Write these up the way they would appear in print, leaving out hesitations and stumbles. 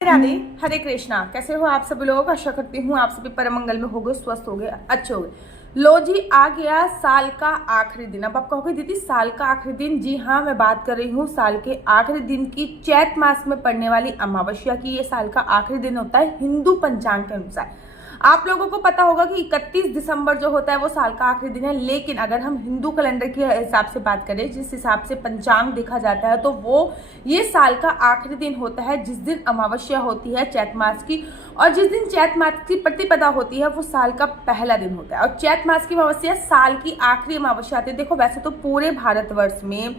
राधे। हरे कृष्णा। कैसे हो आप सभी लोग? आशा करती हूँ आप सभी परम मंगल में होगे, स्वस्थ होगे, अच्छे होगे। लो जी, आ गया साल का आखिरी दिन। अब आप कहोगे दीदी साल का आखिरी दिन? जी हाँ, मैं बात कर रही हूँ साल के आखिरी दिन की, चैत मास में पड़ने वाली अमावस्या की। ये साल का आखिरी दिन होता है हिंदू पंचांग के अनुसार। आप लोगों को पता होगा कि 31 दिसंबर जो होता है वो साल का आखिरी दिन है, लेकिन अगर हम हिंदू कैलेंडर के हिसाब से बात करें, जिस हिसाब से पंचांग देखा जाता है, तो वो ये साल का आखिरी दिन होता है जिस दिन अमावस्या होती है चैत मास की। और जिस दिन चैत मास की प्रतिपदा होती है वो साल का पहला दिन होता है। और चैत मास की अमावस्या साल की आखिरी अमावस्या आती है। देखो, वैसे तो पूरे भारतवर्ष में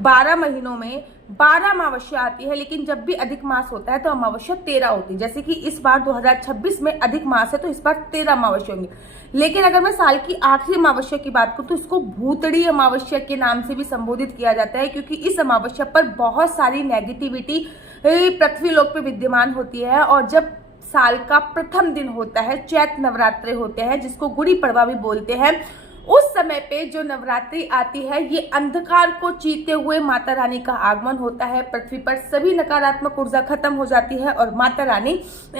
12 महीनों में 12 अमावस्या आती है, लेकिन जब भी अधिक मास होता है तो अमावस्या 13 होती है। जैसे कि इस बार 2026 में अधिक मास है तो इस बार 13 अमावस्या होंगी। लेकिन अगर मैं साल की आखिरी अमावस्या की बात करूं तो इसको भूतड़ी अमावस्या के नाम से भी संबोधित किया जाता है, क्योंकि इस अमावस्या पर बहुत सारी नेगेटिविटी पृथ्वी लोक पे विद्यमान होती है। और जब साल का प्रथम दिन होता है, चैत नवरात्रे होते हैं जिसको गुड़ी पड़वा भी बोलते हैं, उस समय पे जो नवरात्रि आती है, ये अंधकार को चीरते हुए माता रानी का आगमन होता है। पृथ्वी पर सभी नकारात्मक ऊर्जा खत्म हो जाती है और माता रानी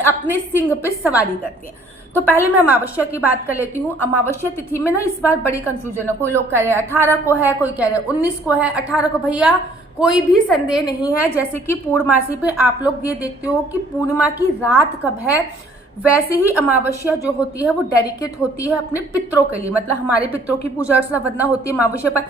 अपने सिंह पे सवारी करती है। तो पहले मैं अमावस्या की बात कर लेती हूँ। अमावस्या तिथि में ना इस बार बड़ी कंफ्यूजन है। कोई लोग कह रहे हैं 18 को है, कोई कह रहे हैं 19 को है। 18 को भैया कोई भी संदेह नहीं है। जैसे कि पूर्णमासी पे आप लोग ये देखते हो कि पूर्णिमा की रात कब है, वैसे ही अमावस्या जो होती है वो डेडिकेट होती है अपने पितरों के लिए। मतलब हमारे पितरों की पूजा अर्चना वंदना होती है अमावस्या पर,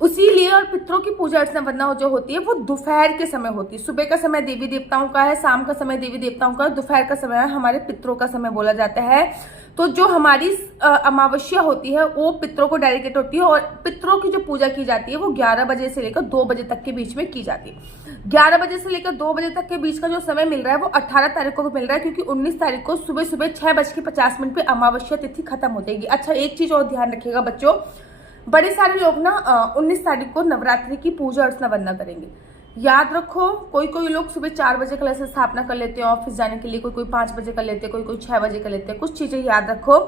उसी लिए। और पितरों की पूजा अर्चना वंदना जो होती है वो दोपहर के समय होती है। सुबह का समय देवी देवताओं का है, शाम का समय देवी देवताओं का है, दोपहर का समय हमारे पितरों का समय बोला जाता है। तो जो हमारी अमावस्या होती है वो पितरों को डेडिकेट होती है। और पितरों की जो पूजा की जाती है वो 11 बजे से लेकर 2 बजे तक के बीच में की जाती है। 11 बजे से लेकर 2 बजे तक के बीच का जो समय मिल रहा है वो 18 तारीख को मिल रहा है, क्योंकि 19 तारीख को सुबह सुबह 6:50 पे अमावस्या तिथि खत्म हो जाएगी। अच्छा, एक चीज और ध्यान रखिएगा बच्चों, बड़े सारे लोग ना 19 तारीख को नवरात्रि की पूजा अर्चना वंदना करेंगे। याद रखो, कोई कोई लोग सुबह 4 बजे कलश स्थापना कर लेते हैं ऑफिस जाने के लिए, कोई कोई 5 बजे कर लेते हैं, कोई कोई 6 बजे कर लेते हैं। कुछ चीजें याद रखो,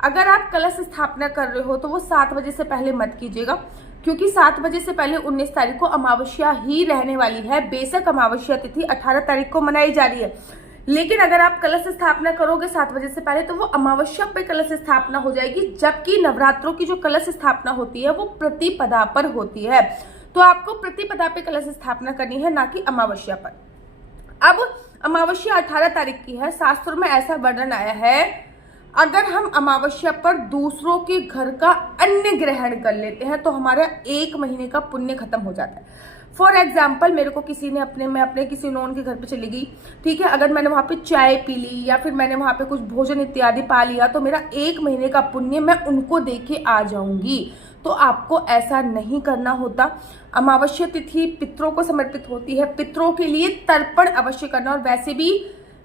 अगर आप कलश स्थापना कर रहे हो तो वो 7 बजे से पहले मत कीजिएगा, क्योंकि 7 बजे से पहले 19 तारीख को अमावस्या ही रहने वाली है। बेशक अमावस्या तिथि 18 तारीख को मनाई जा रही है, लेकिन अगर आप कलश स्थापना करोगे 7 बजे से पहले तो वो अमावस्या पे कलश स्थापना हो जाएगी। जबकि नवरात्रों की जो कलश स्थापना होती है वो प्रतिपदा पर होती है। तो आपको प्रतिपदा पे कलश स्थापना करनी है, ना कि अमावस्या पर। अब अमावस्या 18 तारीख की है। शास्त्रों में ऐसा वर्णन आया है, अगर हम अमावस्या पर दूसरों के घर का अन्न ग्रहण कर लेते हैं तो हमारा 1 महीने का पुण्य खत्म हो जाता है। फॉर एग्जाम्पल, मेरे को किसी ने अपने किसी नॉन के घर पे चली गई, ठीक है, अगर मैंने वहां पे चाय पी ली या फिर मैंने वहां पे कुछ भोजन इत्यादि पा लिया तो मेरा 1 महीने का पुण्य मैं उनको दे के आ जाऊंगी। तो आपको ऐसा नहीं करना होता। अमावस्या तिथि पितरों को समर्पित होती है, पितरों के लिए तर्पण अवश्य करना। और वैसे भी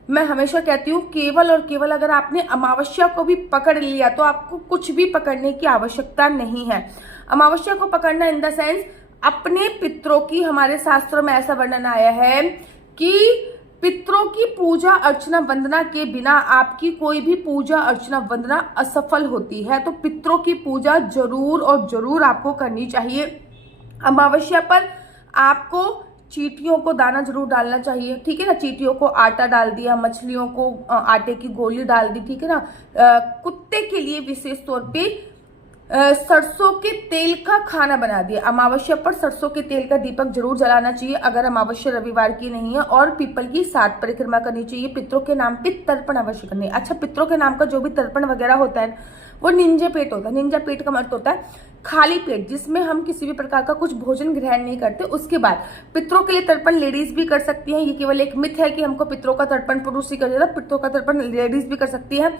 मैं हमेशा कहती हूँ, केवल और केवल अगर आपने अमावस्या को भी पकड़ लिया तो आपको कुछ भी पकड़ने की आवश्यकता नहीं है। अमावस्या को पकड़ना इन द सेंस अपने पितरों की, हमारे शास्त्रों में ऐसा वर्णन आया है कि पितरों की पूजा अर्चना वंदना के बिना आपकी कोई भी पूजा अर्चना वंदना असफल होती है। तो पितरों की पूजा जरूर और जरूर आपको करनी चाहिए। अमावस्या पर आपको चींटियों को दाना जरूर डालना चाहिए, ठीक है ना। चींटियों को आटा डाल दिया, मछलियों को आटे की गोली डाल दी, ठीक है ना। कुत्ते के लिए विशेष तौर पे सरसों के तेल का खाना बना दिया। अमावस्या पर सरसों के तेल का दीपक जरूर जलाना चाहिए अगर अमावस्या रविवार की नहीं है। और पीपल की 7 परिक्रमा करनी चाहिए। पितरों के नाम पे तर्पण अवश्य करनी है। अच्छा, पितरों के नाम का जो भी तर्पण वगैरह होता है वो निंजा पेट होता है। निंजा पेट का मतलब होता है खाली पेट, जिसमें हम किसी भी प्रकार का कुछ भोजन ग्रहण नहीं करते। उसके बाद पितरों के लिए तर्पण लेडीज भी कर सकती हैं। ये केवल एक मिथ है कि हमको पितरों का तर्पण पुरुष ही कर देता। पितरों का तर्पण लेडीज भी कर सकती है,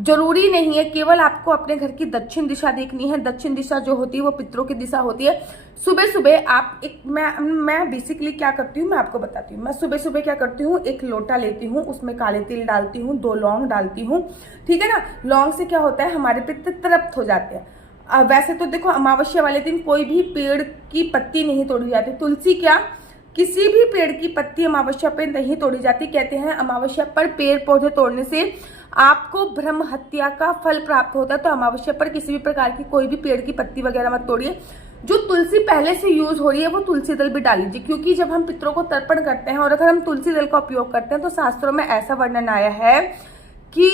जरूरी नहीं है। केवल आपको अपने घर की दक्षिण दिशा देखनी है। दक्षिण दिशा जो होती है वो पितरों की दिशा होती है। सुबह सुबह आप मैं बेसिकली क्या करती हूँ मैं आपको बताती हूँ। मैं सुबह सुबह क्या करती हूँ, एक लोटा लेती हूँ, उसमें काले तिल डालती हूँ, 2 लौंग डालती हूँ, ठीक है ना। लौंग से क्या होता है, हमारे पित्त तृप्त हो जाते हैं। वैसे तो देखो, अमावस्या वाले दिन कोई भी पेड़ की पत्ती नहीं तोड़ी जाती। तुलसी क्या, किसी भी पेड़ की पत्ती अमावस्या पर नहीं तोड़ी जाती। कहते हैं अमावस्या पर पेड़ पौधे तोड़ने से आपको ब्रह्म हत्या का फल प्राप्त होता है। तो अमावस्या पर किसी भी प्रकार की कोई भी पेड़ की पत्ती वगैरह मत तोड़िए। जो तुलसी पहले से यूज हो रही है वो तुलसी दल भी डाल लीजिए, क्योंकि जब हम पितरों को तर्पण करते हैं और अगर हम तुलसी दल का उपयोग करते हैं तो शास्त्रों में ऐसा वर्णन आया है कि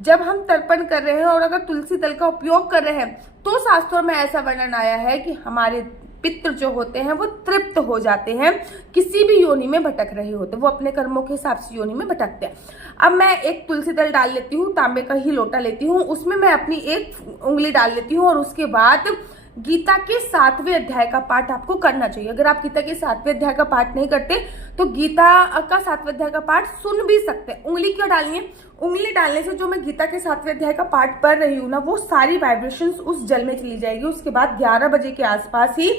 जब हम तर्पण कर रहे हैं और अगर तुलसी दल का उपयोग कर रहे हैं तो शास्त्रों में ऐसा वर्णन आया है कि हमारे पितृ जो होते हैं वो तृप्त हो जाते हैं, किसी भी योनि में भटक रहे होते, वो अपने कर्मों के हिसाब से योनि में भटकते हैं। अब मैं एक तुलसी दल डाल लेती हूँ, तांबे का ही लोटा लेती हूँ, उसमें मैं अपनी एक उंगली डाल लेती हूँ और उसके बाद गीता के 7वें अध्याय का पाठ आपको करना चाहिए। अगर आप गीता के 7वें अध्याय का पाठ नहीं करते तो गीता का 7वें अध्याय का पाठ सुन भी सकते हैं। उंगली क्यों डालनी है? उंगली डालने से जो मैं गीता के 7वें अध्याय का पाठ पढ़ रही हूँ ना, वो सारी वाइब्रेशंस उस जल में चली जाएगी। उसके बाद 11 बजे के आसपास ही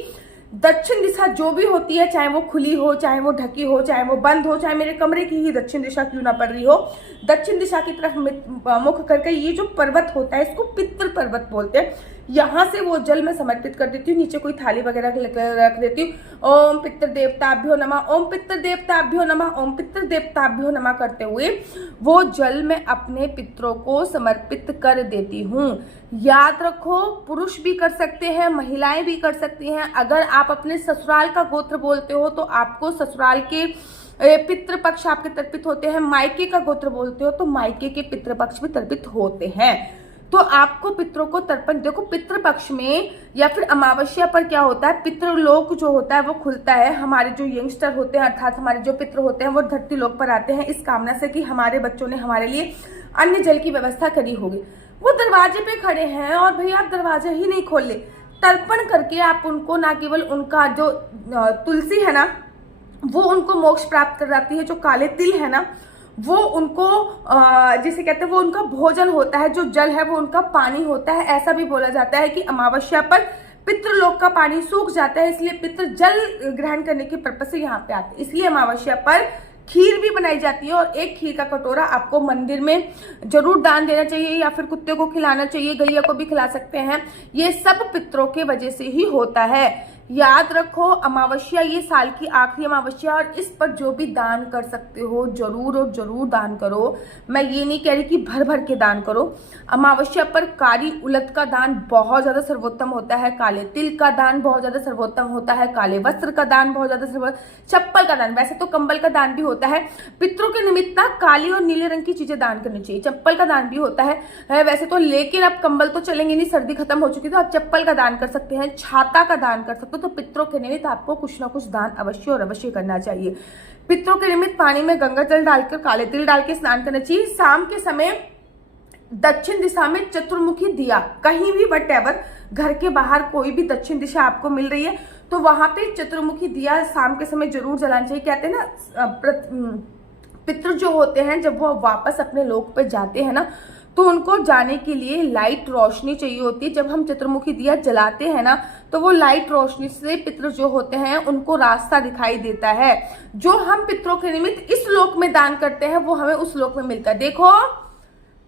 दक्षिण दिशा जो भी होती है, चाहे वो खुली हो, चाहे वो ढकी हो, चाहे वो बंद हो, चाहे मेरे कमरे की ही दक्षिण दिशा क्यों ना पड़ रही हो, दक्षिण दिशा की तरफ मुख करके ये जो पर्वत होता है इसको पितृ पर्वत बोलते हैं, यहाँ से वो जल में समर्पित कर देती हूँ। नीचे कोई थाली वगैरह रख देती हूँ। ओम पितृ देवताभ्यो नमः, ओम पितृ देवताभ्यो नमः, ओम पितृ देवताभ्यो नमः करते हुए वो जल में अपने पितरों को समर्पित कर देती हूँ। याद रखो, पुरुष भी कर सकते हैं, महिलाएं भी कर सकती हैं। अगर आप अपने ससुराल का गोत्र बोलते हो तो आपको ससुराल के पितृपक्ष आपके तर्पित होते हैं, मायके का गोत्र बोलते हो तो मायके के पितृपक्ष भी तर्पित होते हैं। तो आपको पितरों को तर्पण, देखो पितृपक्ष में या फिर अमावस्या पर क्या होता है, पितृलोक जो होता है वो खुलता है। हमारे जो यंगस्टर होते हैं अर्थात हमारे जो पितृ होते हैं वो धरती लोक पर आते हैं इस कामना से कि हमारे बच्चों ने हमारे लिए अन्य जल की व्यवस्था करी होगी। वो दरवाजे पे खड़े हैं और भैया आप दरवाजा ही नहीं खोल ले, तर्पण करके आप उनको ना केवल उनका जो तुलसी है ना वो उनको मोक्ष प्राप्त कर जाती है, जो काले तिल है ना वो उनको जिसे कहते हैं वो उनका भोजन होता है, जो जल है वो उनका पानी होता है। ऐसा भी बोला जाता है कि अमावस्या पर पितृलोक का पानी सूख जाता है, इसलिए पितृ जल ग्रहण करने के पर्पज से यहाँ पे आते हैं। इसलिए अमावस्या पर खीर भी बनाई जाती है और एक खीर का कटोरा आपको मंदिर में जरूर दान देना चाहिए या फिर कुत्ते को खिलाना चाहिए, गैया को भी खिला सकते हैं। ये सब पितरों के वजह से ही होता है। याद रखो, अमावस्या ये साल की आखिरी अमावस्या और इस पर जो भी दान कर सकते हो जरूर और जरूर दान करो। मैं ये नहीं कह रही कि भर भर के दान करो। अमावस्या पर काली उलट का दान बहुत ज्यादा सर्वोत्तम होता है, काले तिल का दान बहुत ज्यादा सर्वोत्तम होता है, काले वस्त्र का दान बहुत ज्यादा सर्वोत्तम, चप्पल का दान, वैसे तो कंबल का दान भी होता है। पितरों के निमित्त ना काली और नीले रंग की चीजें दान करनी चाहिए। चप्पल का दान भी होता है वैसे तो, लेकिन अब कंबल तो चलेंगे नहीं, सर्दी खत्म हो चुकी है तो आप चप्पल का दान कर सकते हैं, छाता का दान कर सकते हो। तो पितरों के निमित्त आपको कुछ ना कुछ दान अवश्य और अवश्य करना चाहिए। पितरों के निमित्त पानी में गंगा जल डालकर काले तिल डाल के स्नान करना चाहिए। शाम के समय दक्षिण दिशा में चतुर्मुखी दिया, कहीं भी वटएवर, घर के बाहर कोई भी दक्षिण दिशा आपको मिल रही है तो वहां पे चतुर्मुखी दिया शाम के समय जरूर जलाना चाहिए। कहते हैं ना पितृ जो होते हैं जब वो वापस अपने लोक पर जाते हैं ना तो उनको जाने के लिए लाइट रोशनी चाहिए होती है। जब हम चतुर्मुखी दिया जलाते हैं ना तो वो लाइट रोशनी से पितृ जो होते हैं उनको रास्ता दिखाई देता है। जो हम पितरों के निमित्त इस लोक में दान करते हैं वो हमें उस लोक में मिलता है। देखो,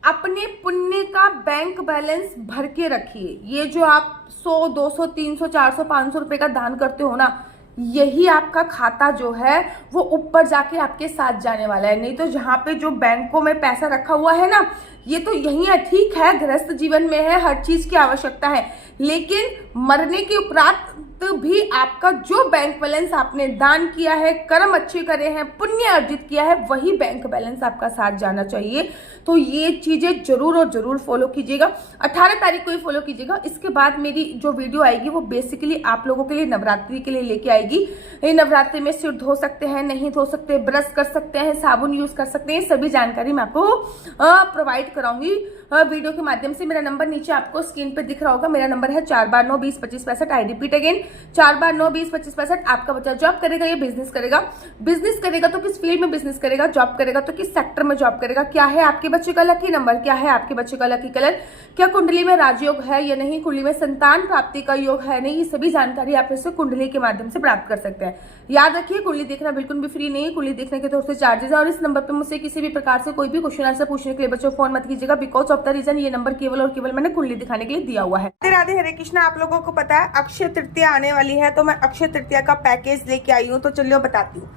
अपने पुण्य का बैंक बैलेंस भर के रखिए। ये जो आप 100, 200, 300, 400, 500 रुपए का दान करते हो ना, यही आपका खाता जो है वो ऊपर जाके आपके साथ जाने वाला है। नहीं तो जहाँ पे जो बैंकों में पैसा रखा हुआ है ना, ये तो यही है, ठीक है गृहस्थ जीवन में है, हर चीज की आवश्यकता है, लेकिन मरने के उपरांत भी आपका जो बैंक बैलेंस आपने दान किया है, कर्म अच्छे करे हैं, पुण्य अर्जित किया है, वही बैंक बैलेंस आपका साथ जाना चाहिए। तो ये चीजें जरूर और जरूर फॉलो कीजिएगा। 18 तारीख को ही फॉलो कीजिएगा। इसके बाद मेरी जो वीडियो आएगी वो बेसिकली आप लोगों के लिए नवरात्रि के लिए लेके आएगी। ये नवरात्रि में सिर धो सकते हैं, नहीं धो सकते, ब्रश कर सकते हैं, साबुन यूज कर सकते हैं, सभी जानकारी मैं आपको प्रोवाइड कराऊंगी वीडियो के माध्यम से। मेरा नंबर नीचे आपको स्क्रीन पे दिख रहा होगा। मेरा नंबर है 429202565। I repeat again 429202565। आपका बच्चा जॉब करेगा या बिजनेस करेगा? बिजनेस करेगा तो किस फील्ड में बिजनेस करेगा, जॉब करेगा तो किस सेक्टर में जॉब करेगा, क्या है आपके बच्चे का लकी नंबर, क्या है आपके बच्चे का लकी कलर, क्या कुंडली में राजयोग है या नहीं, कुंडली में संतान प्राप्ति का योग है नहीं, ये सभी जानकारी आप इससे कुंडली के माध्यम से प्राप्त कर सकते हैं। याद रखिए, कुंडली देखना बिल्कुल भी फ्री नहीं है, कुंडली देखने के थोड़े से चार्जेस है। और इस नंबर पर मुझसे किसी भी प्रकार से कोई भी क्वेश्चन आंसर पूछने के लिए बच्चों फोन मत कीजिएगा, बिकॉज ऑफ द रीजन ये नंबर केवल और केवल मैंने कुंडली दिखाने के लिए दिया हुआ है। राधे हरे कृष्णा। आप लोगों को पता है अक्षय तृतीया आने वाली है, तो मैं अक्षय तृतीया का पैकेज लेके आई हूँ। तो चलिए बताती हूँ।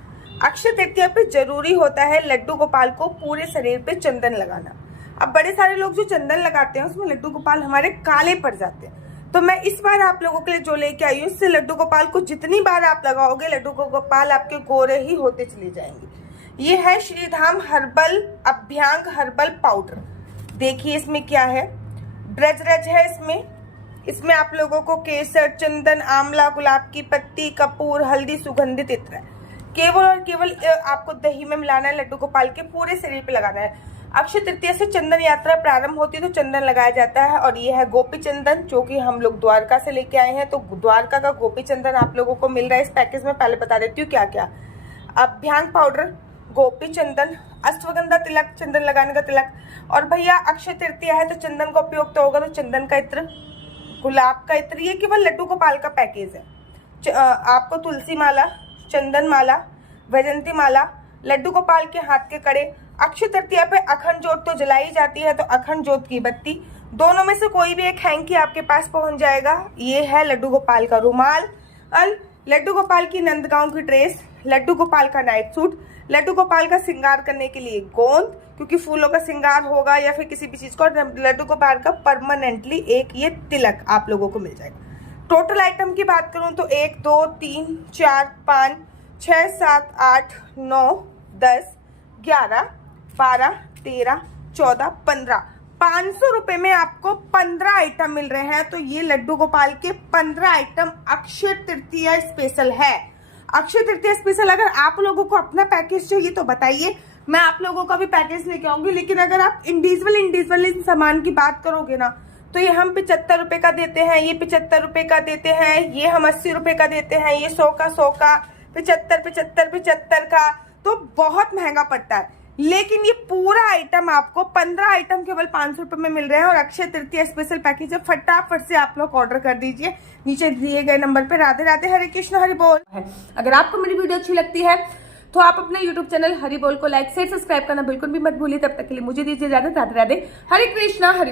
अक्षय तृतीया पे जरूरी होता है लड्डू गोपाल को पूरे शरीर पे चंदन लगाना। अब बड़े सारे लोग जो चंदन लगाते हैं उसमें लड्डू गोपाल हमारे काले पड़ जाते हैं, तो मैं इस बार आप लोगों के लिए जो लेके आई हूँ, इससे लड्डू गोपाल को जितनी बार आप लगाओगे लड्डू गोपाल आपके गोरे ही होते चले जाएंगे। ये है श्रीधाम हर्बल अभ्यंग हर्बल पाउडर। देखिए इसमें क्या है, ब्रजरज है इसमें आप लोगों को केसर, चंदन, आंवला, गुलाब की पत्ती, कपूर, हल्दी, सुगंधित इत्र है। केवल और केवल आपको दही में मिलाना है, लड्डू गोपाल के पूरे शरीर पे लगाना है। अक्षय तृतीया से चंदन यात्रा प्रारंभ होती है तो चंदन लगाया जाता है। और ये है गोपी चंदन, जो कि हम लोग द्वारका से लेके आए हैं। तो द्वारका का गोपी चंदन आप लोगों को मिल रहा है इस पैकेज में। पहले बता देती हूँ क्या क्या। अभ्यंग पाउडर, गोपी चंदन, अश्वगंधा तिलक, चंदन लगाने का तिलक। और भैया अक्षय तृतीया है तो चंदन का उपयोग तो होगा, तो चंदन का इत्र, गुलाब का इत्र। ये केवल लड्डू गोपाल का पैकेज है। आपको तुलसी माला, चंदन माला, वैजंती माला, लड्डू गोपाल के हाथ के कड़े। अक्षय तृतीया पे अखंड ज्योत तो जलाई जाती है, तो अखंड ज्योत की बत्ती, दोनों में से कोई भी एक हैंकी आपके पास पहुंच जाएगा। ये है लड्डू गोपाल का रुमाल, लड्डू गोपाल की नंदगांव की ड्रेस, लड्डू गोपाल का नाइट सूट, लड्डू गोपाल का श्रृंगार करने के लिए गोंद, क्योंकि फूलों का श्रृंगार होगा या फिर किसी भी चीज को, लड्डू गोपाल का परमानेंटली एक ये तिलक आप लोगों को मिल जाएगा। टोटल आइटम की बात करूं तो 1 2 3 4 5 6 7 8 9 10 11 12 13 14 15 500 रुपए में आपको 15 आइटम मिल रहे हैं। तो ये लड्डू गोपाल के 15 आइटम अक्षय तृतीया स्पेशल है। अक्षय तृतीया स्पेशल। अगर आप लोगों को अपना पैकेज चाहिए तो बताइए, मैं आप लोगों का भी पैकेज लेके आऊंगी। लेकिन अगर आप इंडिविजुअल इन सामान की बात करोगे ना, तो ये हम 75 रुपए का देते हैं, ये 75 रुपए का देते हैं, ये हम 80 रुपए का देते हैं, ये 100 का 75 का, तो बहुत महंगा पड़ता है। लेकिन ये पूरा आइटम आपको 15 आइटम केवल 500 रुपए में मिल रहे हैं। और अक्षय तृतीया स्पेशल पैकेज है, फटाफट से आप लोग ऑर्डर कर दीजिए नीचे दिए गए नंबर पे। राधे राधे, हरे कृष्ण, हरि बोल। अगर आपको मेरी वीडियो अच्छी लगती है तो आप अपने YouTube चैनल हरि बोल को लाइक शेयर सब्सक्राइब करना बिल्कुल भी मत भूलिए। तब तक के लिए मुझे दीजिए इजाजत। राधे राधे, हरे कृष्ण, हरि